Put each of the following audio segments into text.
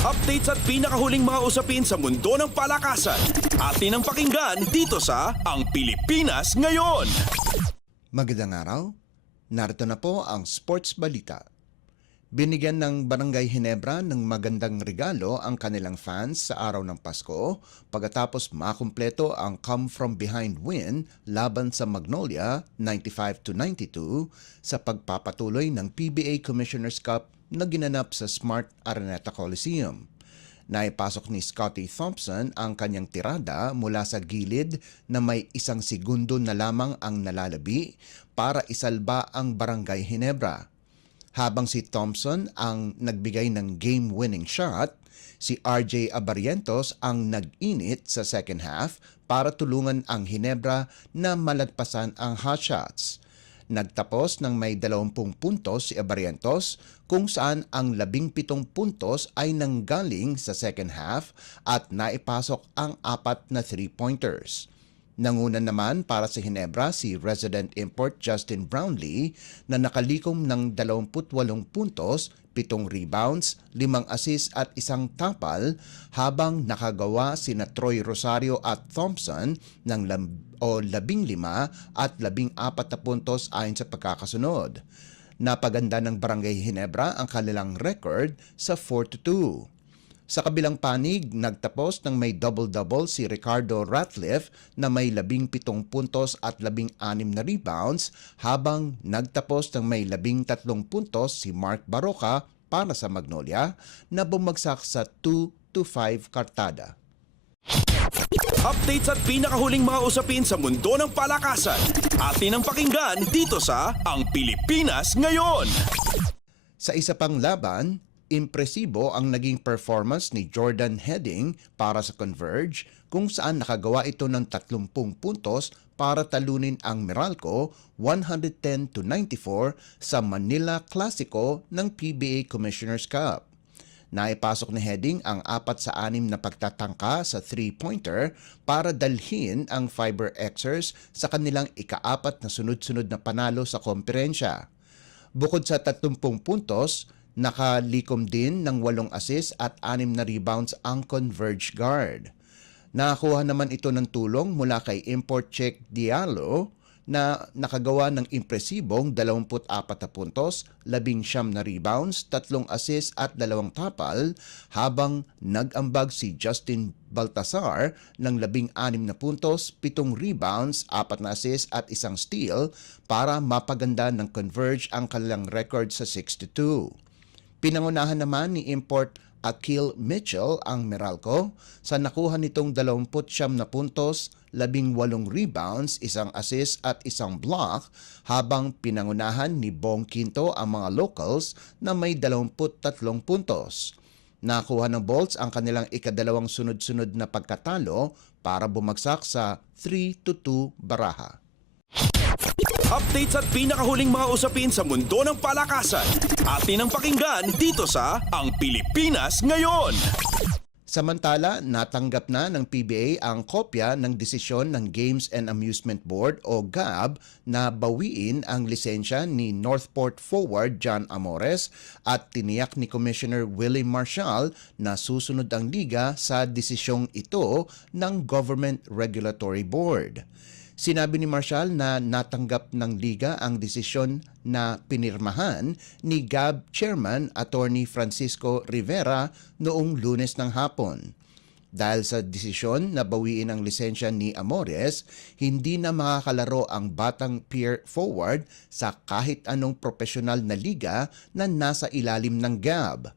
Updates at pinakahuling mga usapin sa mundo ng palakasan. Atin ang pakinggan dito sa Ang Pilipinas Ngayon. Magandang araw. Narito na po ang Sports Balita. Binigyan ng Barangay Ginebra ng magandang regalo ang kanilang fans sa araw ng Pasko pagkatapos makumpleto ang come from behind win laban sa Magnolia 95-92 sa pagpapatuloy ng PBA Commissioner's Cup na ginanap sa Smart Araneta Coliseum. Naipasok ni Scotty Thompson ang kanyang tirada mula sa gilid na may 1 segundo na lamang ang nalalabi para isalba ang Barangay Ginebra. Habang si Thompson ang nagbigay ng game-winning shot, si RJ Abarientos ang nag-init sa second half para tulungan ang Ginebra na malagpasan ang hotshots. Nagtapos ng may 20 puntos si Abarientos kung saan ang 17 puntos ay nanggaling sa second half at naipasok ang 4 na 3-pointers. Nanguna naman para sa Ginebra si resident import Justin Brownlee na nakalikom ng 28 puntos, 7 rebounds, 5 assists at 1 tapal habang nakagawa sina Troy Rosario at Thompson ng 15 at 14 na puntos ayon sa pagkakasunod. Napaganda ng Barangay Ginebra ang kanilang record sa 4-2. Sa kabilang panig, nagtapos ng may double-double si Ricardo Ratliff na may 17 puntos at 16 na rebounds habang nagtapos ng may 13 puntos si Mark Baroka para sa Magnolia na bumagsak sa 2-5 kartada. Updates at pinakahuling mga usapin sa mundo ng palakasan. Atin ang pakinggan dito sa Ang Pilipinas Ngayon. Sa isa pang laban, impresibo ang naging performance ni Jordan Heading para sa Converge kung saan nakagawa ito ng 30 puntos para talunin ang Meralco 110-94 sa Manila Clasico ng PBA Commissioner's Cup. Naipasok ni Heading ang 4 sa 6 na pagtatangka sa 3-pointer para dalhin ang Fiber Xers sa kanilang ika-4 na sunod-sunod na panalo sa komperensya. Bukod sa 30 puntos, nakalikom din ng 8 assists at 6 na rebounds ang Converge guard. Nakakuha naman ito ng tulong mula kay import Check Diallo na nakagawa ng impresibong 24 na puntos, 19 na rebounds, 3 assists at 2 tapal habang nag-ambag si Justin Baltasar ng 16 na puntos, 7 rebounds, 4 na assists at 1 steal para mapaganda ng Converge ang kanilang record sa 62. Pinangunahan naman ni import Akil Mitchell ang Meralco sa nakuha nitong 29 na puntos, 18 rebounds, 1 assist at 1 block habang pinangunahan ni Bong Quinto ang mga locals na may 23 puntos. Nakuha ng Bolts ang kanilang ikadalawang sunod-sunod na pagkatalo para bumagsak sa 3-2 baraha. Updates at pinakahuling mga usapin sa mundo ng palakasan. Atin ang pakinggan dito sa Ang Pilipinas Ngayon. Samantala, natanggap na ng PBA ang kopya ng desisyon ng Games and Amusement Board o GAB na bawiin ang lisensya ni Northport forward John Amores at tiniyak ni Commissioner Willie Marshall na susunod ang liga sa desisyong ito ng Government Regulatory Board. Sinabi ni Marshall na natanggap ng liga ang desisyon na pinirmahan ni GAB Chairman Attorney Francisco Rivera noong Lunes ng hapon. Dahil sa desisyon na bawiin ang lisensya ni Amores, hindi na makakalaro ang batang peer forward sa kahit anong profesional na liga na nasa ilalim ng GAB.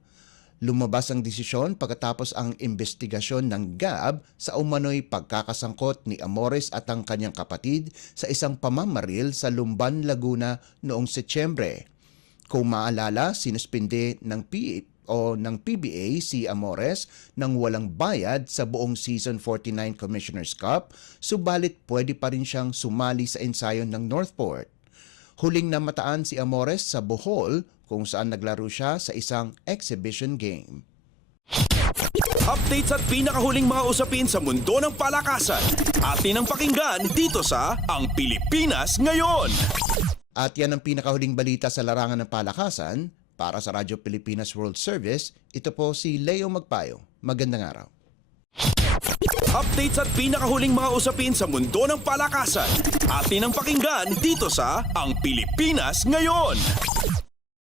Lumabas ang desisyon pagkatapos ang investigasyon ng GAB sa umano'y pagkakasangkot ni Amores at ang kanyang kapatid sa isang pamamaril sa Lumban, Laguna noong Setyembre. Kung maalala, sinuspinde ng PBA si Amores nang walang bayad sa buong Season 49 Commissioner's Cup, subalit pwede pa rin siyang sumali sa ensayo ng Northport. Huling namataan si Amores sa Bohol kung saan naglaro siya sa isang exhibition game. Updates at pinakahuling mga usapin sa mundo ng palakasan. Atin ang pakinggan dito sa Ang Pilipinas Ngayon. At yan ang pinakahuling balita sa larangan ng palakasan. Para sa Radyo Pilipinas World Service, ito po si Leo Magpayo. Magandang araw. Updates at pinakahuling mga usapin sa mundo ng palakasan. Atin ang pakinggan dito sa Ang Pilipinas Ngayon.